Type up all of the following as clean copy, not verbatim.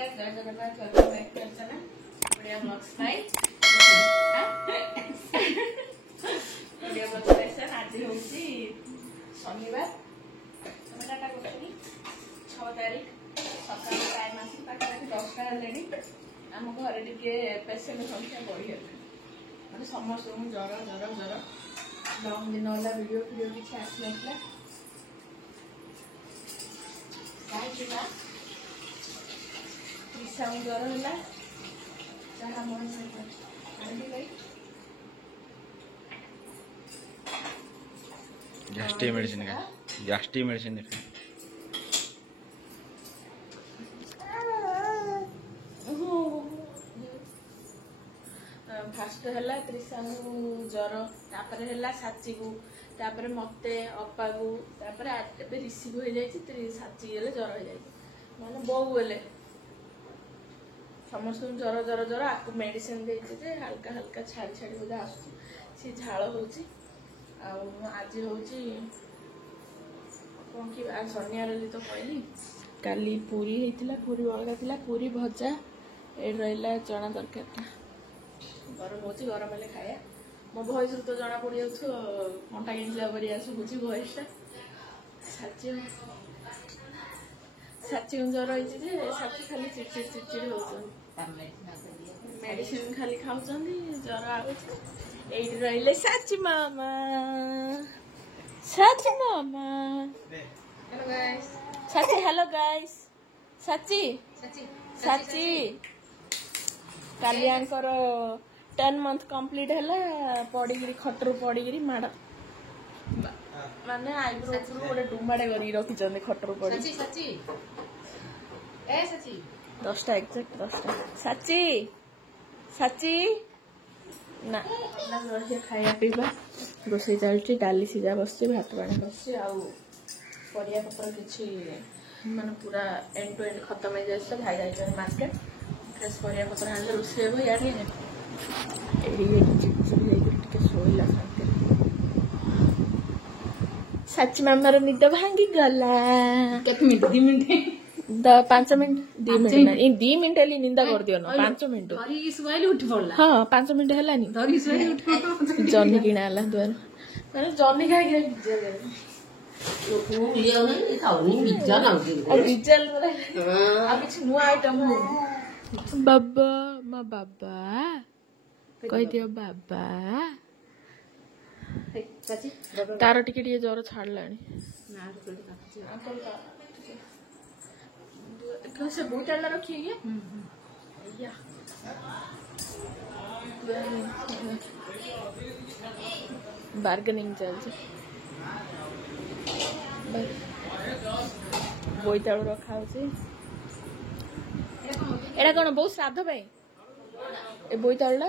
नमस्कार जय Jagannath welcome back to channel बढ़िया ब्लॉग्स भाई बढ़िया ब्लॉग्स सेशन आज होची शनिवार टाटा करछनी 6 तारिख सकाळ टाइम आसी पाखा 10टा हेलेनी आम घरे टिके पेशेंट संख्या बढ़ी गले माने समस्त जर जर जर लॉन्ग दिन वाला वीडियो किसी आसला ज्वर है चाह मन गैस्ट्रिक मेडिसिन का गैस्ट्रिक मेडिसिन फास्ट है त्रिशा ज्वर तापर है साची को तापर मते अपा को तापर एबे रिसीव हो जाई साची गले ज्वर हो जाई माने बो गले समस्त ज्वर ज्वर ज्वर आपको मेडिसिन देते हल्का हल्का छाड़ी छाड़ी बोधे आसू सी झाड़ हो आज हूँ कौन कि शनिवार तो कहली काली पूरी होता पूरी बड़का थी पूरी भजा ये रहा चना तरकारी गरम हो गरम हेल्ले खाया मो भयस तो जना पड़ जाऊ अंटा किंचा पर शुभुची भयसटा साची ज्वर होती साची खाली चिड़चिड़ चिड़चिड़ हो मेडिसिन खाली खाऊँ ज्वर आई रही साची मामा साची मामा साची हेलो गाइस साची साची काली 10 month कंप्लीट है पड़ी खटरू पड़ी माड़ माने आईब्रो उपरू गोटे डुमाड़े कर रखी खटरू पड़ी 10टा एक्जाक्ट 10टा साची साची ना खाया पीवा रोसे चलती डाली सीझा बस भात पानी बस परिया पत्र किसी माने पूरा एंड टू एंड खत्म हो जाए भाई जाए मार्केट फ्रेश परिया पत्र आने रोसे हो यार शोला शांति साची मामार निद भांगी गला 5 मिनट 2 मिनट 2 मिनट हेली निंदा कर दियो ना 5 मिनट हाँ 5 मिनट है जन्नी किना द्वार जन्नी खाई नुआ आइटम बाबा मा बाबा कह दियो बाबा तार टिके ज्वर छाड़ला से बोतल रखिए बार्गेनिंग चलছে बोईतालु रखा होची एड़ा कोन बहुत श्राद्ध भाई ए बोईतालुला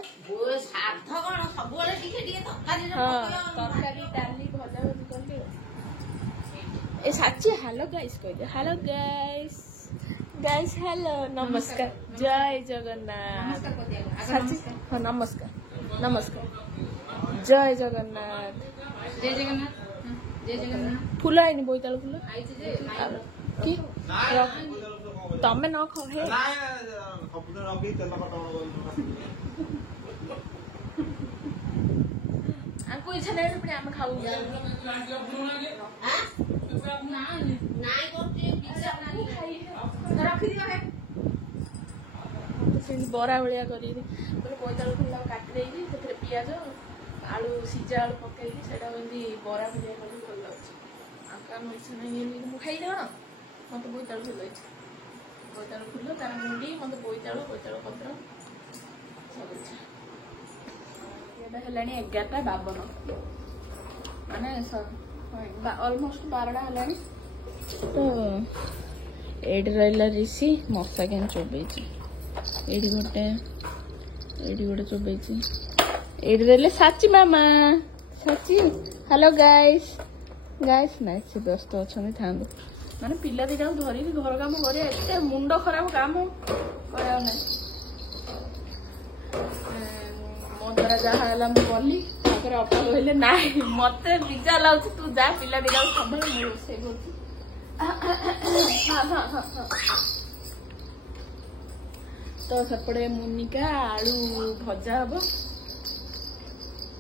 श्राद्ध कोन सब वाले टिके टिके तरकारी हां तरकारी डाली भजा भजी करके ए साची हेलो गाइस कह दे हेलो गाइस गाइस हेलो नमस्कार जय जगन्नाथ साची हाँ नमस्कार नमस्कार जय जगन्नाथ जय जगन्नाथ जय जगन्नाथ फूल आईनी बोईतालु फूल कि तमे न खहे आंको इच्छा नहीं पड़े हम खाऊ बरा भाया कर बोईतालु फूल काटी देती पिज आलू सीझा आलू पकई बरा भाया कर भल लगे आम इच्छा नहीं खाई कौन मत बोईतालु फूल इच्छा बोईतालु फूल तार मुंडी मत बोईतालु पत्र सब इच्छा है 11:52 माने अलमोस्ट 12टा है तो एड रहा ऋषि मशा क्या चोबई एडी गोटे चोबई एडी रहा साची मामा साची हेलो गाइस गाइस ना से व्यस्त अच्छा था माने पिला दिटा धरिक घर काम कर मुंड खराब काम करा ना मो द्वारा जहाँ गली अपा कहले ना मत बिजा लाग तू जा पिला दिटा संभाल रोसे कर ତ ସେପଟେ ମୁନିକା ଆଳୁ ଭଜା ହବ।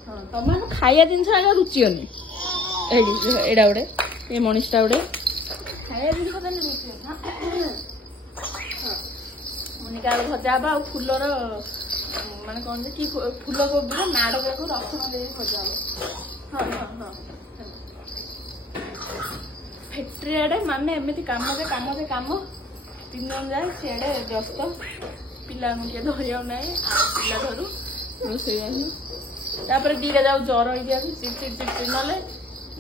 ହଁ ତମ ଖାଇବା ଜିନିଷ ଆଗ ରୁଚିବନି। ଏଇଟା ଗୋଟେ ଏ ମଣିଷଟା ଗୋଟେ ଖାଇବା ଜିନିଷ ତାହେଲେ ରୁଚିବନି। ମୁନିକା ଆଳୁ ଭଜା ହବ ଆଉ ଫୁଲର ମାନେ କଣ ଯେ କି ଫୁଲକୋବିର ନାଡ଼ ଯାକୁ ରସୁଣ ଦେଇ ଭଜା ହବ। ହଁ ହଁ ହଁ ଫ୍ୟାକ୍ଟ୍ରି ଆଡ଼େ ମାନେ ଏମିତି କାମ 3 ଜଣ ଯାଏ ସିଆଡ଼େ ବ୍ୟସ୍ତ। ପିଲାଙ୍କୁ ଟିକେ ଧରିବାକୁ ନାହିଁ ଆଉ ପିଲା ଧରୁ ରୋଷେଇ ଆଣି ତାପରେ ଦିଟା ଯାଉ ଜ୍ୱର ହେଇଯାଉଛି ଚିଡ୍ ନହେଲେ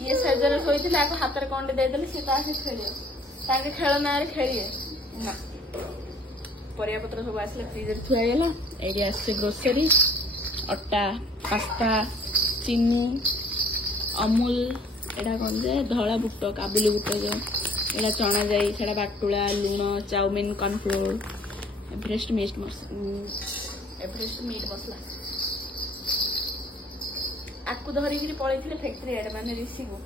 ଇଏ ସେଜରେ ଶୋଇଥିଲେ ଆକୁ ହାତରେ କଣଟେ ଦେଇଦେଲେ ସିଏ ତା ସହିତ ଖେଳିବ। ତାଙ୍କେ ଖେଳ ନାଁରେ ଖେଳିବେ ନା। ପରିବାପତ୍ର ସବୁ ଆସିଲେ ଫ୍ରିଜରେ ଥୁଆ ହେଇଗଲା। ଏଇଠି ଆସିছে ଗ୍ରୋସରୀ ଅଟା ପାସ୍ତା ଚିନି ଅମୁଲ ଏଇଟା କଣ ଯେ ଧଳା ବୁଟ କାବୁଲି ବୁଟ ଯେଉଁ ଏଇଟା ଚଣା ଯାଇ ସେଇଟା ବାଟୁଳା ଲୁଣ ଚାଉମିନ କର୍ଣ୍ଣଫ୍ଲୋର ଏଭରେଷ୍ଟ ମିଟ୍ ମସଲା ଆକୁ ଧରିକିରି ପଳେଇଥିଲେ ଫ୍ୟାକ୍ଟ୍ରି ଆଡ଼େ ମାନେ ରିସିକୁ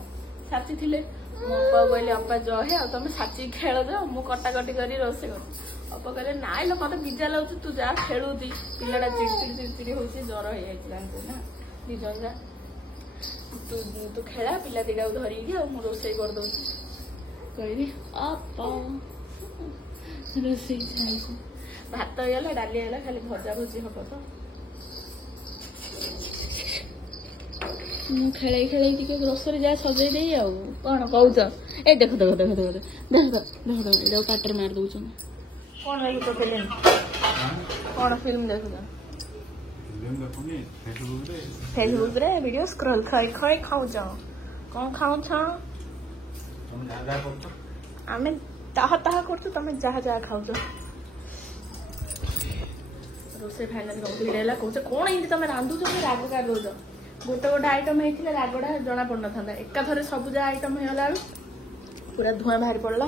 ସାଚିଥିଲେ। ମୁଁ ଅପା କହିଲି ଅପା ଜହେ ଆଉ ତମେ ସାଚିକି ଖେଳ ଯାଅ ମୁଁ କଟାକଟି କରି ରୋଷେଇ କର। ଅପା କହିଲେ ନାଇଁ ଲୋ ମତେ ବିଜା ଲାଗୁଛି ତୁ ଯା ଖେଳୁଛି ପିଲାଟା ଚିଡଚିଡି ହଉଛି ଜ୍ୱର ହେଇଯାଇଛି ଜାଣିଛୁ ନା 2 ଜଣ ଯା ତୁ ଖେଳା ପିଲା ଦିଟାକୁ ଧରିକି ଆଉ ମୁଁ ରୋଷେଇ କରିଦଉଛି କହିଲି ଅପା ରୋଷେଇ ଚାଲିଛି। ଭାତ ହେଇଗଲା ଡାଲି ହେଇଗଲା ଖାଲି ଭଜା ଭଜି ହବ ତ ମୁଁ ଖେଳେଇ ଟିକେ ଗ୍ରୋସରୀ ଯାଏ ସଜେଇ ଦେଇ ଆଉ କଣ କହୁଛ। ଏ ଦେଖ ଏଇଟାକୁ କାଟରେ ମାରି ଦଉଛନ୍ତି। କଣ ଦେଖୁଛ ଫିଲ୍ମ କଣ ଫିଲ୍ମ ଦେଖୁଛ ଫେସବୁକରେ ଭିଡିଓ ସ୍କ୍ରୋଲ ଖାଇ ଖାଉଛ କଣ ଖାଉଛ ଆମେ ତାହା କରୁଛୁ ତମେ ଯାହା ଖାଉଛ। ରୋଷେଇ ଫାଇନାଲ କମ୍ପ୍ଲିଟ୍ ହେଲା କହୁଛ କଣ ଏମିତି ତମେ ରାନ୍ଧୁଛ ରାଗ କାଢି ଦଉଛ। ଗୋଟେ ଆଇଟମ ହେଇଥିଲେ ରାଗଟା ଜଣା ପଡୁନଥାନ୍ତା ଏକାଥରେ ସବୁ ଯାହା ଆଇଟମ ହେଇଗଲା ବେଳୁ ପୁରା ଧୂଆଁ ବାହାରି ପଡିଲା।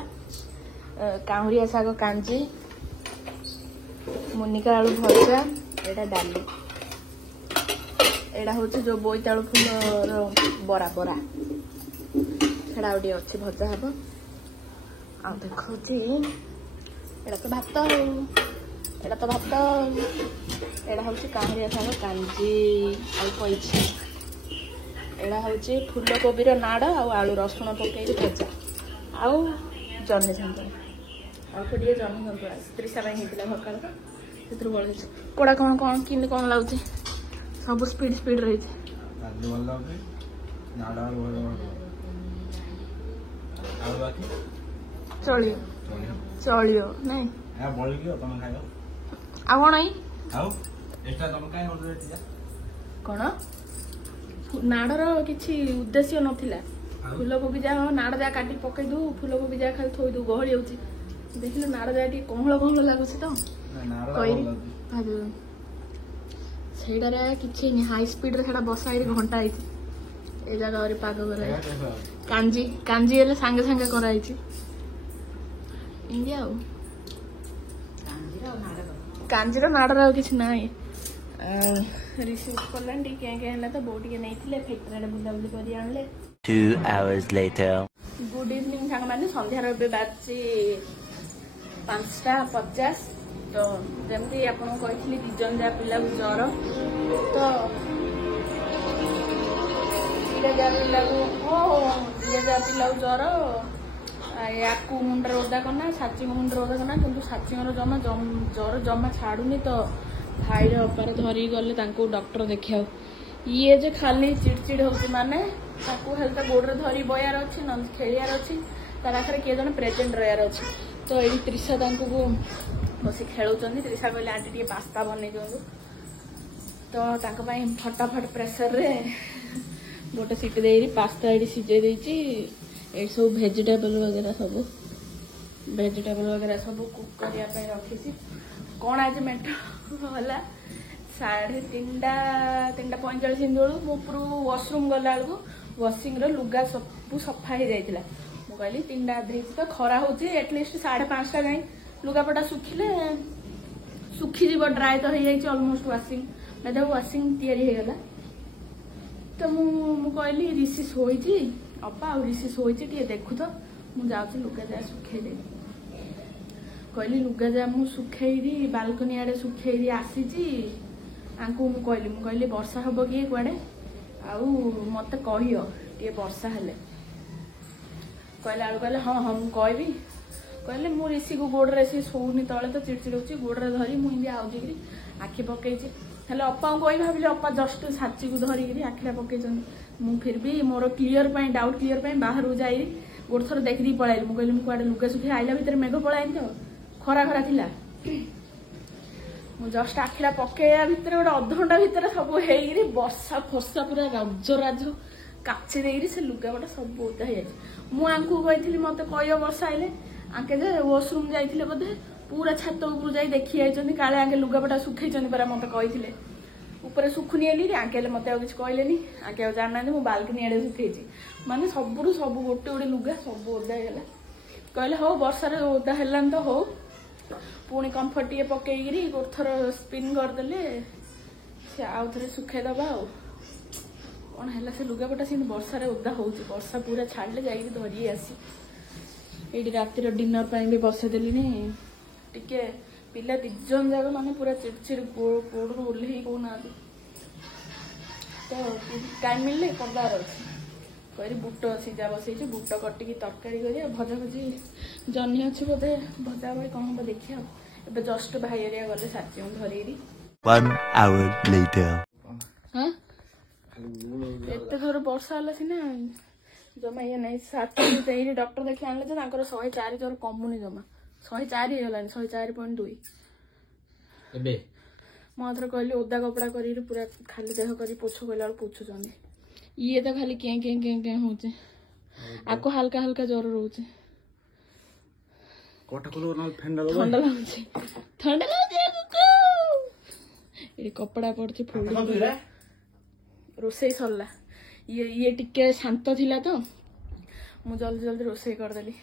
କାଉଁରିଆ ଶାଗ କାଞ୍ଜି ମୁନିକା ଆଳୁ ଭଜା ଏଇଟା ଡାଲି ଏଇଟା ହଉଛି ଯୋଉ ବୋଇତାଳୁ ଫୁଲର ବରା ସେଟା ଆଉ ଟିକେ ଅଛି ଭଜା ହବ। ଆଉ ଦେଖଉଛି ଏଇଟା ତ ଭାତ ଏଇଟା ହଉଛି କାଉଁରିଆ ଶାଗ କାଞ୍ଜି ଆଉ କହିଛି ଏଇଟା ହଉଛି ଫୁଲକୋବିର ନାଡ଼ ଆଉ ଆଳୁ ରସୁଣ ପକେଇକି ଭଜା ଆଉ ଜହ୍ନି ସନ୍ତୁଳା ଅଳ୍ପ ଟିକେ ଜହ୍ନି ସନ୍ତୁଳା ତ୍ରିଶା ପାଇଁ ହେଇଥିଲା ସକାଳେ ସେଥିରୁ ବଳୁଛି। କୋଡ଼ା କଣ କେମିତି କଣ ଲାଗୁଛି ସବୁ ସ୍ପିଡ ରହିଛି। ଚଳିବ ନାଇଁ ଆଉ କଣ ନାଡ଼ର କିଛି ଉଦ୍ଦେଶ୍ୟ ନଥିଲା। ଫୁଲକୋବି ଯାହା ନାଡ଼ ଯାହା କାଟି ପକେଇ ଦଉ ଫୁଲକୋବି ଯାହା ଖାଲି ଥୋଇ ଦଉ ଗହଳି ହଉଛି ଦେଖିଲେ ନାଡ଼ ଯାହା ଟିକେ କହଳ ଲାଗୁଛି ତ କହିଲି ସେଇଟାରେ କିଛି ହାଇ ସ୍ପିଡରେ ସେଇଟା ବସା ହେଇକି ଘଣ୍ଟା ହେଇଛି। ଏ ଜାଗାରେ ପାଗ କରାହେଇଛି କାଞ୍ଜି ହେଲେ ସାଙ୍ଗେ କରାହେଇଛି ଏମିତି ଆଉ କାଞ୍ଜିର ନାଡ଼ର ଆଉ କିଛି ନାହିଁ। ରିସିଭ୍ କଲାନି ଟିକେ କେଁ ହେଲା ତ ବୋଉ ଟିକେ ନେଇଥିଲେ ଫ୍ୟାକ୍ଟ୍ରିଆଡ଼େ ବୁଲାବୁଲି କରି ଆଣିଲେ। 2 hours later ଗୁଡ୍ ଇଭିନିଂ ସାଙ୍ଗମାନେ ସନ୍ଧ୍ୟାର ଏବେ ବାଜିଛି 5:50 ତ ଯେମିତି ଆପଣଙ୍କୁ କହିଥିଲି 2 ଜଣ ଯାହା ପିଲାକୁ ଜ୍ୱର ତ 2ଟା ଯାହା ପିଲାକୁ ଜ୍ୱର ୟାକୁ ମୁଣ୍ଡରେ ଓଦା କନା ସାଚିଙ୍କ ମୁଣ୍ଡରେ ଓଦା କନା କିନ୍ତୁ ସାଚିଙ୍କର ଜ୍ୱର ଜମା ଛାଡୁନି ତ ଭାଇର ଅପାରେ ଧରିକି ଗଲେ ତାଙ୍କୁ ଡକ୍ଟର ଦେଖିବାକୁ। ଇଏ ଯେ ଖାଲି ଚିଡଚିଡ ହଉଛି ମାନେ ତାକୁ ଖାଲି ତା ଗୋଡରେ ଧରି ବୟାର ଅଛି ନହେଲେ ଖେଳିବାର ଅଛି ତା ପାଖରେ କିଏ ଜଣେ ପ୍ରେଜେଣ୍ଟ ରହିବାର ଅଛି। ତ ଏଇ ତ୍ରିଶା ତାଙ୍କୁ ବସି ଖେଳୁଛନ୍ତି। ତ୍ରିଶା କହିଲେ ଆଣ୍ଟି ଟିକେ ପାସ୍ତା ବନେଇ ଦିଅନ୍ତୁ ତ ତାଙ୍କ ପାଇଁ ଫଟାଫଟ ପ୍ରେସରରେ ଗୋଟେ ସିଟି ଦେଇକି ପାସ୍ତା ଏଇଠି ସିଝେଇ ଦେଇଛି। ଏଇଠି ସବୁ ଭେଜିଟେବଲ ବଗେରା ସବୁ କୁକ୍ କରିବା ପାଇଁ ରଖିଛି। କଣ ଆଜି ମେଣ୍ଟ ହେଲା 3:45 ବେଳୁ ମୁଁ ଉପରକୁ ୱାସରୁମ୍ ଗଲା ବେଳକୁ ୱାସିଂର ଲୁଗା ସବୁ ସଫା ହେଇଯାଇଥିଲା। ମୁଁ କହିଲି 3ଟା ଦେଇଛି ତ ଖରା ହଉଛି ଆଟଲିଷ୍ଟ 5:30 ଯାଏଁ ଲୁଗାପଟା ଶୁଖିଯିବ ଡ୍ରାଏ ତ ହେଇଯାଇଛି ଅଲମୋଷ୍ଟ ୱାସିଂ ତିଆରି ହେଇଗଲା। ତ ମୁଁ କହିଲି ରିସି ଶୋଇଛି ଅପା ଆଉ ରିସି ଶୋଇଛି ଟିକେ ଦେଖୁ ତ ମୁଁ ଯାଉଛି ଲୁଗା ଯାହା ଶୁଖେଇ ଦେବି कहली लुगा जा मु सुखेरी बालकनी आड़े सुखेरी आसीची आंकु मु कहली वर्षा हम किए कुआड़े आउ मत कहियो टे वर्षा हेले कहला आलू कहले हाँ हाँ मु कहबी कहले मु ऋषि को गोड़े से शोनी तले तो चिड़चिड़ होची गोड़े धरी मुझे आउजी आखि पकईची हेले अप्पा को कही भाविली अप्पा जस्ट साची को धरिकी आखिरा पकई मु फिर भी मोर क्लीयर डाउट क्लीयर बाहर जाई गोटे थर देखी पलैली मुझे मुझे लुगा सुखी आइला भितर मेघ पलैनी तो खरा खरा थिला मु जस्ट आखिरा पकईया भितर गोटे अधघंटा भितर सब होगी वर्षा फर्षा पूरा रज काची देरी से लुगापटा सब ओदा हो मुझे मत कह वर्षा आइले आंके जे वाशरूम जाइए बोधे पूरा छात उपर जाई देखी आई काले आंके लुगापटा सुखई परा मत कही ऊपर सुखुनी आली आंके मत किसी कहले आंके जानना मु बालकनी आड़े सुखई माने सबुठ सब गोटे गोटे लुगा सब ओदा होगा कहले हो वर्षा ओदा है तो हो पुणी कम्फर्ट टे पकईकरी गोटे थर स्पिन करदे से आउ थे सुखेदबा कौन है से लुगापटा से वर्षा ओदा हो वर्षा पूरा छाड़े जा धरी आसी ये रातिर डिनर भी बसईदेली टिके पिला दिजन जाक माने पूरा चिड़चिड़ गोड़ ओह्ल कौना तो टाइम मिलले पदार अच्छी कह बुट सीजा बसई बुट कटिकी तरकारी कर भजा भजी जह्नी अच्छी बोधे भजा भाई कौन हम देखिए अब जस्ट भाई एरिया गले साची धरी 1 hour later. हाँ एत जोर वर्षा है सीना जमा ये नहीं साथी डॉक्टर देखी आने 104 जोर कमुनी जमा 104 होगा 104.2 मुझे कहली ओदा कपड़ा कर पूरा खाली देह कर पोछ कहला पोछुं ये तो खाली के होचे आपको हल्का हल्का ज्वर रोचे ठंडा लगुचे ये कपड़ा पड़े फुल रोसे सरला ये टिके शांत थिला तो मु जल्दी जल्दी रोसे करदेली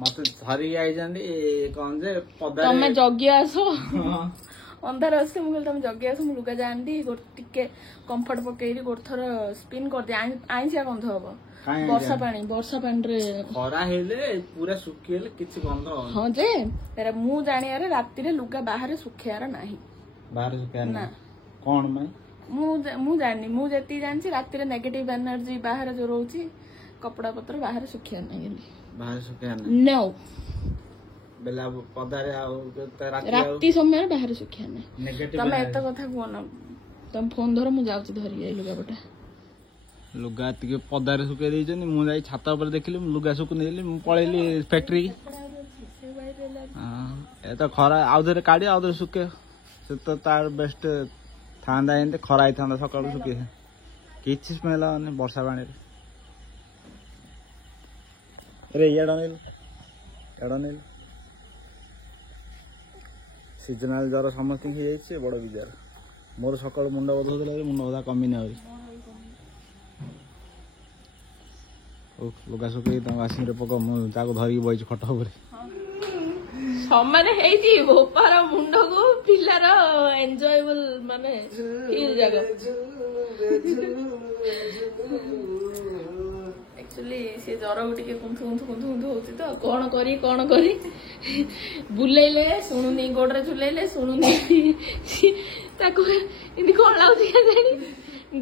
मत धरी आई कौन जे तमे जगी आस अंधार अच्छे मुझे तुम जगे आस मुझे लुगा जानी गोटे कम्फर्ट पकई गोटे थर स्पिन कर दे आईसिया गंध हम वर्षा पानी खरा हेले पूरा सुखिले किछि गंध हाँ जे मु जानियारे राति लुगा बाहर सुखेयार नाही बाहर सुखेयार ना कौन मैं मु जानी मु जेती जानछि राति नेगेटिव एनर्जी बाहर जो रोची कपड़ा पत्र बाहर सुखेयार नाही बाहर सुखेयार नो बेला पदारे राति समय बाहर सुखिया नहीं तमे एत कथा कहना तुम फोन धर मु जाउछि धरी लुगापटा लुगा टिके पदारे सुखे देइछनी मु जाई छाता ऊपर देखली लुगा सुकु नेली मु पळेली फैक्ट्री हां ए तो खरा आउधरे काडी आउधरे सुके से तो तार बेस्ट थांदा एंते खरा थांदा सकाळु सुके किछि स्मेल आने वर्षा पानी रे एडनेल सीजनाल ज्वर समस्त बड़ विजार मोर सकाल मुंड बदल मुंड बधा कमी ना लुगा सुखी वाशिंग पक मुझे धरिकी बही खट समान बोपार मुंड को पिलार एंजॉयबल माने फील जगह एक्चुअली से ज्वर टे कुंथु होती तो कौन करी बुलेले शुणुनी गोड़े झुलेले शुणुनी कौन लगुच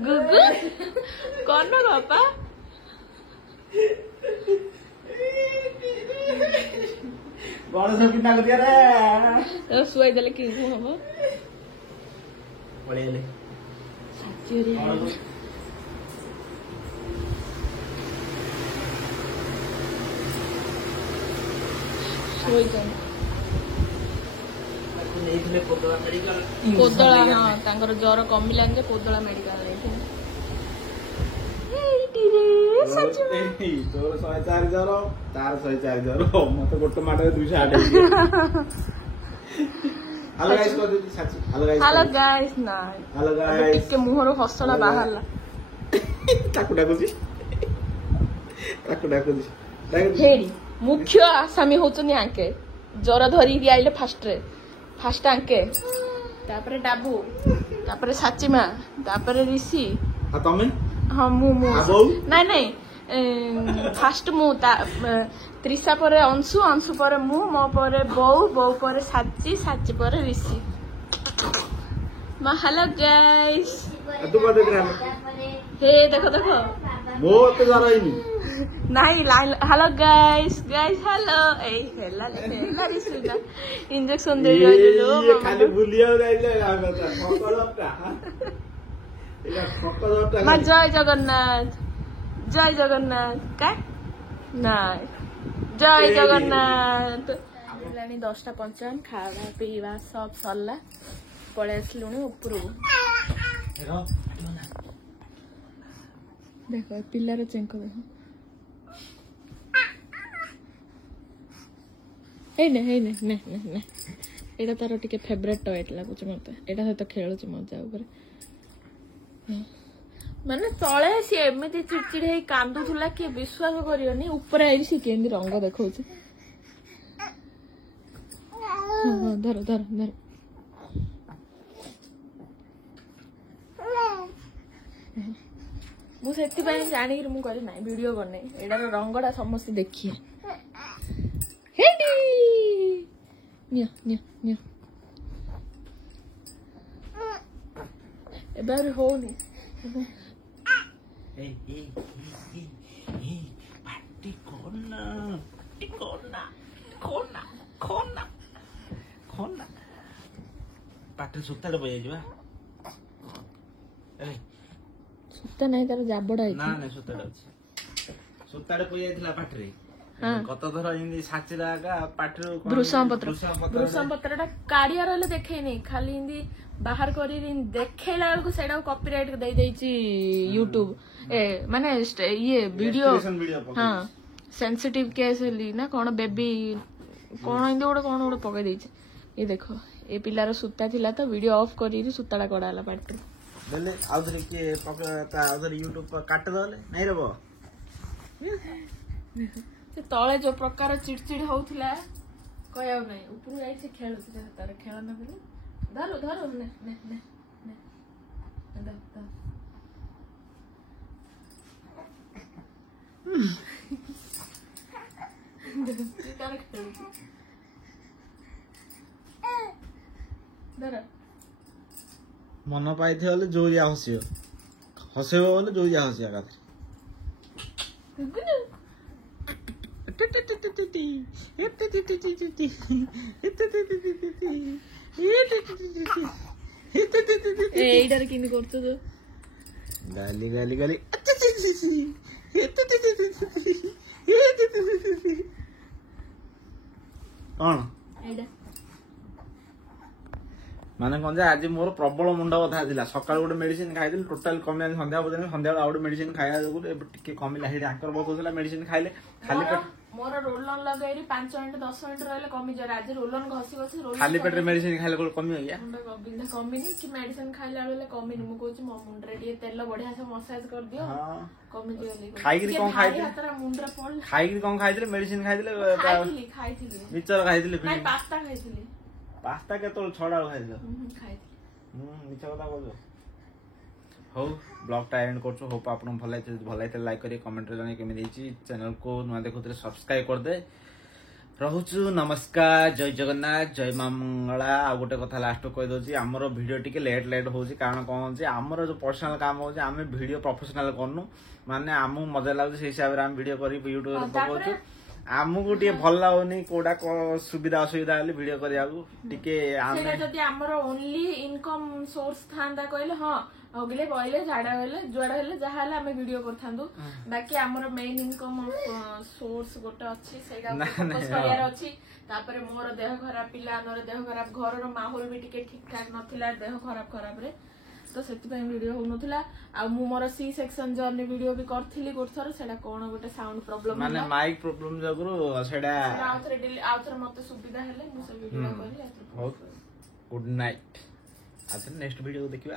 गुगु कौन बापा शुआई देले कि हम कोदला हाँ ज्वर कमिलान जे कोदला मेडिकल तोर 104 ज्वर तार 104 ज्वर मत गोटे माटे 208 हेलो गाइस को दे साची हेलो गाइस ना हेलो गाइस के मुहर हसला बाहरला टाकुडा कोजी हेडी मुख्य आसामी होचनी आंके ज्वर धरी आइले फास्ट आंके तापरे डाबू तापरे साचीमा तापरे ऋषि तमे हाँ मु नहीं फास्ट मु त्रिशा पर अंशु अंशु पर मु मो पर बौ बौ पर साची साची पर ऋषि हेलो गाइस तू बर्थडे रे हे देखो देखो मो तो जा रही नहीं नहीं हेलो गाइस गाइस हेलो ए हेला हेला ऋषिदा इंजेक्शन दे ये खाली बुलिया जाइले लागता फकलटा एला फकलटा मां जय जगन्नाथ का ना जय जगन्नाथ लानी 10:55 खावा पीवा सब सरला पळे आसलुनी ऊपर देखो पिल्लार चेंको देखो ने एटा तार टिके फेवरेट टॉयट लागुच मते एटा सहित खेलुच मजा ऊपर माने तळे सी एमिति चिड़चिड़ हे कांदुथुला कि विश्वास करियोनी ऊपर आइ सी केंदी रंग देखौछ धर धर धर मु सेति पय जानि कि मु करि नै वीडियो बनै एडार रंगडा समस्त देखिए हेडी निया निया निया एबार होनी पार्टी खोना पार्टी सुताड़े पई जाइबा ए सुता नहीं तार जाबड़ा ना ना सुताड़े पई जाइथिला पार्टी कत थर इन्दी साचिरागा पार्टी भृषम पत्रटा काड़िया रहले देखे नहीं खाली इन्दी बाहर करी देखेला बेलू सेटा कॉपीराइट दे देछि यूट्यूब ए माने ये वीडियो हां सेंसिटिव केस ली ना कोन बेबी कोन इन्दी कोन पके देछि ये देखो ए पिलार सुता थिला तो वीडियो ऑफ करी सुताडा कडाला पार्टी देले आउदरी के पकता आउदरी यूट्यूब पर काट दले नहीं रेबो से तळे जो प्रकार चिड़चिड़ होउथिला कहया नहीं ऊपर जाई से खेलुथिला तार खेल न बोले धरो धरो ने ने ने ने अंदर तार खेल धर मन पाइथे बोले जो या हसियो हसेबो बोले जो या हसिया का एइडर किन करतो तो गाली गाली गाली कौन एइडा माने कौन जे आज मोर प्रबल मुंडा बथा थिला सकाळ गोटे मेडिसिन खाइदिल टोटल कमी संध्या बदन संध्या आउट मेडिसिन खाया जो टिके कमिला हेडी आकर बतोसला मेडिसिन खाइले खाली पेट मोर रोलन लगैरी 5 मिनिट 10 मिनिट रहले कमी जरा आज रोलन घसी घसी रोलन खाली पेट रे मेडिसिन खाइले कोन कमी होया मुंडा बिंदा कमिनी कि मेडिसिन खाइला बेले कमिनी मु कहूची मो मुंडरे टिके तेल बढ़िया से मसाज कर दियो कमी दियो खाइगिरी कोन खाइते हातरा मुंडरा पड़ खाइगिरी कोन खाइले मेडिसिन खाइले खाइथिली मिचर खाइले नहीं पास्ता खाइथिली पास्ता के तो छड़ा खाइले खाइथिली मिछ कथा बोलो हो ब्लॉग टा एंड करछो होप आपन भलाइते लाइक करी कमेंट रे जने केमि देछि चैनल को नुआ देखुतरे सब्सक्राइब कर दे रहुछु नमस्कार जय जगन्नाथ जय मां मंगला आ गोटे कथा लास्ट कहि दोछि हमरो वीडियो टिके लेट होछि कारण कोन होछि हमरो जो पर्सनल काम होछि हमें वीडियो प्रोफेशनल करनु माने हमु मजा लागु से हिसाब रे हम वीडियो करी यूट्यूब रे पकोछु आमको टे भल लागुनी कोडा सुविधा असुविधा हेले वीडियो करियागु टिके सेटा जदी हमरो ओनली इनकम सोर्स थांदा कहले हां अगले बइले झाडा हेले जोडा हेले जहा हेले हमें वीडियो करथांदु बाकी हमरो मेन इनकम सोर्स गोटे अछि सेगा फोकस करियार अछि तापरे मोर देह खराब पिला नर देह खराब घर रो माहौल भी टिके ठीक ठाक नथिला देह खराब रे तो सेति पय वीडियो हो नथिला आ मु मोर सी सेक्शन जर्नी वीडियो भी करथिली गोठथर सेटा कोन गोटे साउंड प्रॉब्लम माने माइक प्रॉब्लम जगरो सेटा आउथरे मते सुविधा हेले मु से वीडियो करी गुड नाइट अच्छा नेक्स्ट वीडियो देखिबा।